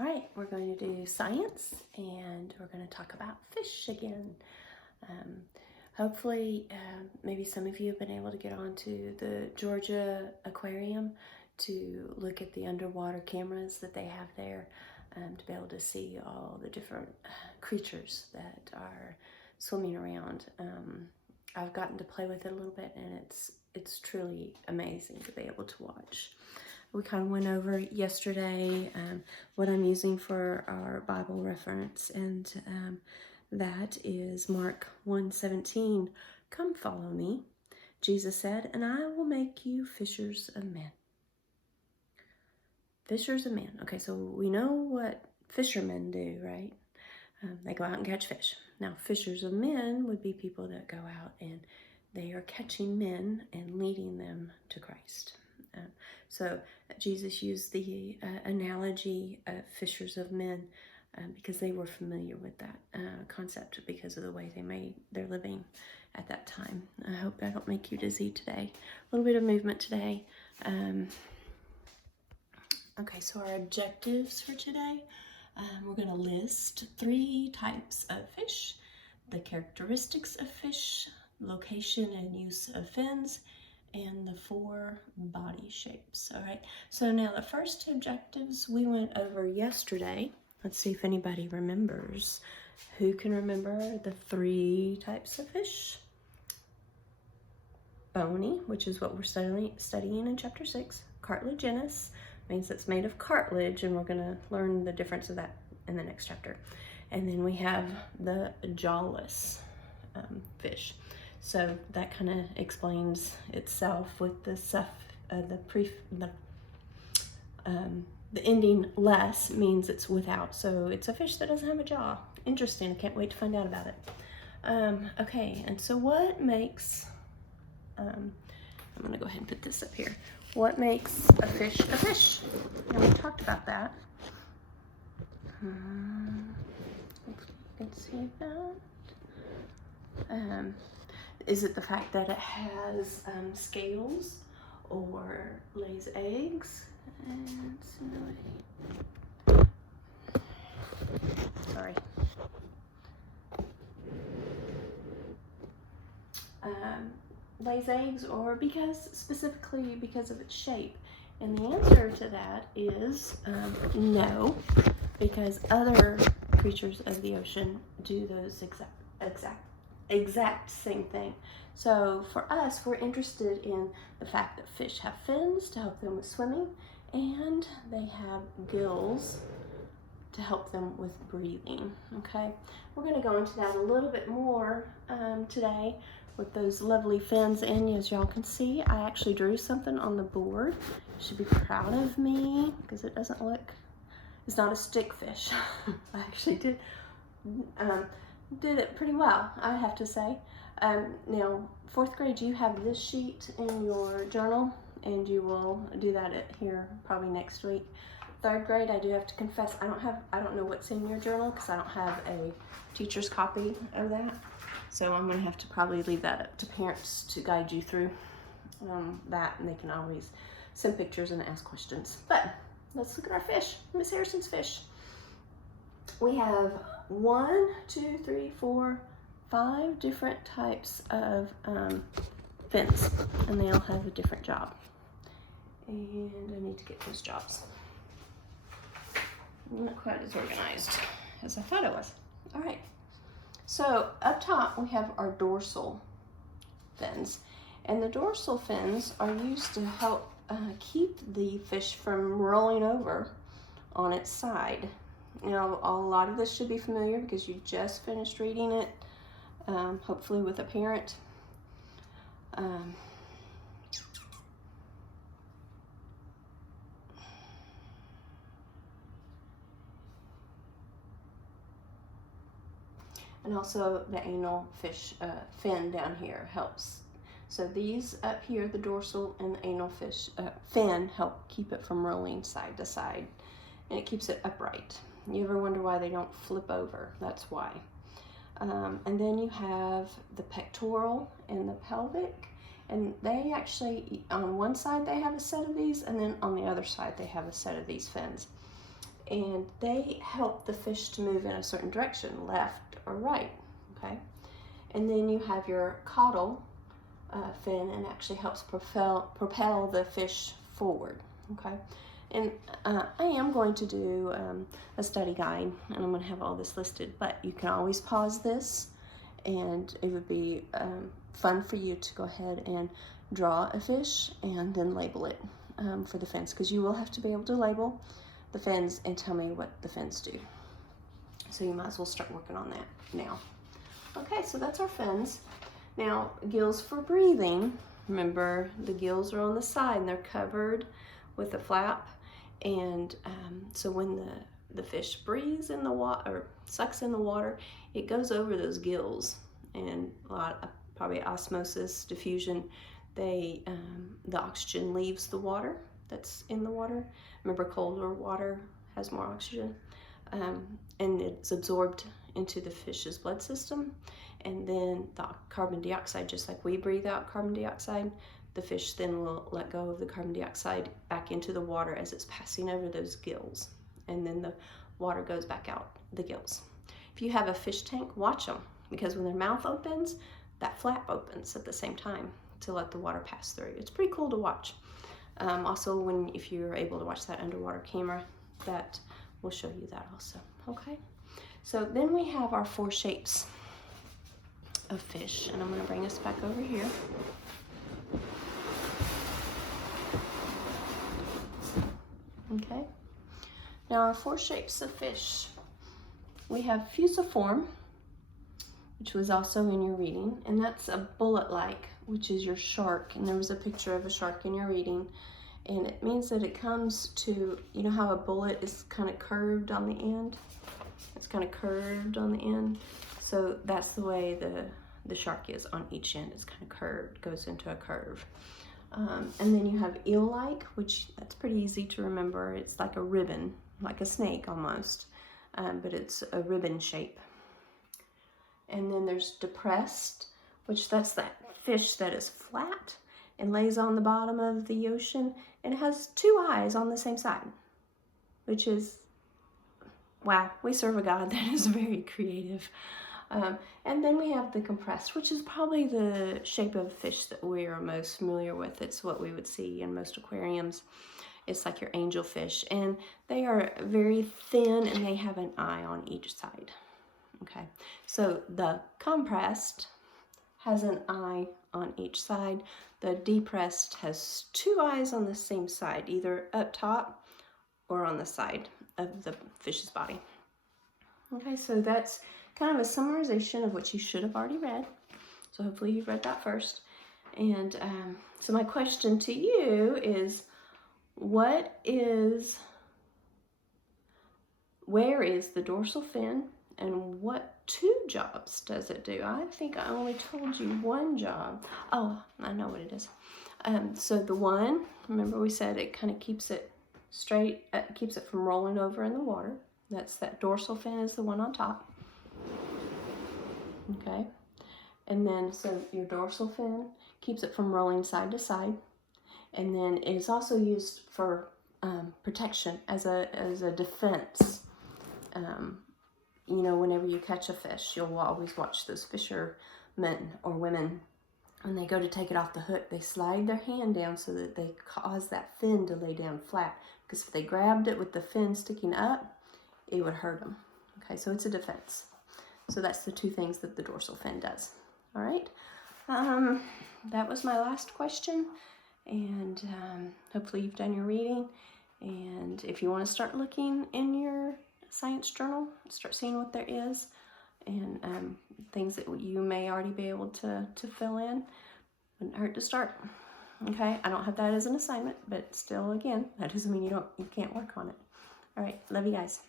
All right, we're going to do science and we're going to talk about fish again. Um, hopefully, maybe some of you have been able to get onto the Georgia Aquarium to look at the underwater cameras that they have there, to be able to see all the different creatures that are swimming around. I've gotten to play with it a little bit, and it's truly amazing to be able to watch. We kind of went over yesterday what I'm using for our Bible reference, and that is Mark 1:17. Come follow me, Jesus said, and I will make you fishers of men. Fishers of men. Okay, so we know what fishermen do, right? They go out and catch fish. Now, fishers of men would be people that go out and they are catching men and leading them to Christ. So Jesus used the analogy of fishers of men because they were familiar with that concept because of the way they made their living at that time. I hope I don't make you dizzy today. A little bit of movement today. Okay, so our objectives for today, we're going to list 3 types of fish, the characteristics of fish, location and use of fins, and the 4 body shapes. All right, so now the first 2 objectives we went over yesterday. Let's see if anybody remembers. Who can remember the 3 types of fish? Bony, which is what we're studying in chapter 6. Cartilaginous means it's made of cartilage, and we're going to learn the difference of that in the next chapter. And then we have the jawless fish. So that kind of explains itself with the the ending less means it's without. So it's a fish that doesn't have a jaw. Interesting. I can't wait to find out about it. Okay, and so what makes, I'm going to go ahead and put this up here. What makes a fish a fish? And we talked about that. Hopefully you can see that. Is it the fact that it has scales or lays eggs? And sorry. Lays eggs, or specifically because of its shape? And the answer to that is no, because other creatures of the ocean do those exact same thing. So for us, we're interested in the fact that fish have fins to help them with swimming, and they have gills to help them with breathing. Okay, we're going to go into that a little bit more today with those lovely fins. And as y'all can see, I actually drew something on the board. You should be proud of me because it doesn't look, it's not a stick fish. I actually did it pretty well, I have to say. Now, 4th grade, you have this sheet in your journal, and you will do that here probably next week. 3rd grade, I do have to confess, I don't know what's in your journal because I don't have a teacher's copy of that. So I'm going to have to probably leave that up to parents to guide you through that, and they can always send pictures and ask questions. But let's look at our fish, Miss Harrison's fish. We have 1, 2, 3, 4, 5 different types of fins, and they all have a different job. And I need to get those jobs. Not quite as organized as I thought it was. All right. So up top we have our dorsal fins, and the dorsal fins are used to help keep the fish from rolling over on its side. Now, a lot of this should be familiar because you just finished reading it, hopefully with a parent. And also the anal fish fin down here helps. So these up here, the dorsal and the anal fish fin, help keep it from rolling side to side, and it keeps it upright. You ever wonder why they don't flip over? That's why. And then you have the pectoral and the pelvic, and they actually, on one side they have a set of these, and then on the other side they have a set of these fins. and they help the fish to move in a certain direction, left or right, okay? And then you have your caudal fin, and actually helps propel the fish forward, okay? And I am going to do a study guide, and I'm going to have all this listed, but you can always pause this, and it would be fun for you to go ahead and draw a fish and then label it for the fins, because you will have to be able to label the fins and tell me what the fins do. So you might as well start working on that now. Okay, so that's our fins. Now, gills for breathing. Remember, the gills are on the side and they're covered with a flap. And so when the fish breathes in the water, or sucks in the water, it goes over those gills. And a lot of, probably osmosis, diffusion, the oxygen leaves the water that's in the water. Remember, colder water has more oxygen. And it's absorbed into the fish's blood system. And then the carbon dioxide, just like we breathe out carbon dioxide, the fish then will let go of the carbon dioxide back into the water as it's passing over those gills. And then the water goes back out the gills. If you have a fish tank, watch them, because when their mouth opens, that flap opens at the same time to let the water pass through. It's pretty cool to watch. Also, if you're able to watch that underwater camera, that will show you that also, okay? So then we have our 4 shapes of fish, and I'm going to bring us back over here. Okay, now our 4 shapes of fish. We have fusiform, which was also in your reading, and that's a bullet-like, which is your shark, and there was a picture of a shark in your reading, and it means that it comes to, you know how a bullet is kind of curved on the end? It's kind of curved on the end. So that's the way the shark is on each end. It's kind of curved, goes into a curve. And then you have eel-like, which that's pretty easy to remember. It's like a ribbon, like a snake almost, but it's a ribbon shape. And then there's depressed, which that's that fish that is flat and lays on the bottom of the ocean, and it has 2 eyes on the same side, which is, wow, we serve a God that is very creative. And then we have the compressed, which is probably the shape of fish that we are most familiar with. It's what we would see in most aquariums. It's like your angelfish, and they are very thin and they have an eye on each side. Okay, so the compressed has an eye on each side. The depressed has 2 eyes on the same side, either up top or on the side of the fish's body. Okay, so that's kind of a summarization of what you should have already read. So hopefully you've read that first. And so my question to you is, where is the dorsal fin, and what 2 jobs does it do? I think I only told you 1 job. Oh, I know what it is. So the one, remember we said it kind of keeps it straight, keeps it from rolling over in the water. That's that dorsal fin is the one on top. Okay, and then so your dorsal fin keeps it from rolling side to side, and then it is also used for protection as a defense. You know, whenever you catch a fish, you'll always watch those fishermen or women, when they go to take it off the hook, they slide their hand down so that they cause that fin to lay down flat, because if they grabbed it with the fin sticking up, it would hurt them. Okay, so it's a defense. So that's the 2 things that the dorsal fin does. All right, that was my last question, and hopefully you've done your reading. And if you want to start looking in your science journal, start seeing what there is, and things that you may already be able to fill in, wouldn't hurt to start. Okay, I don't have that as an assignment, but still, again, that doesn't mean you can't work on it. All right, love you guys.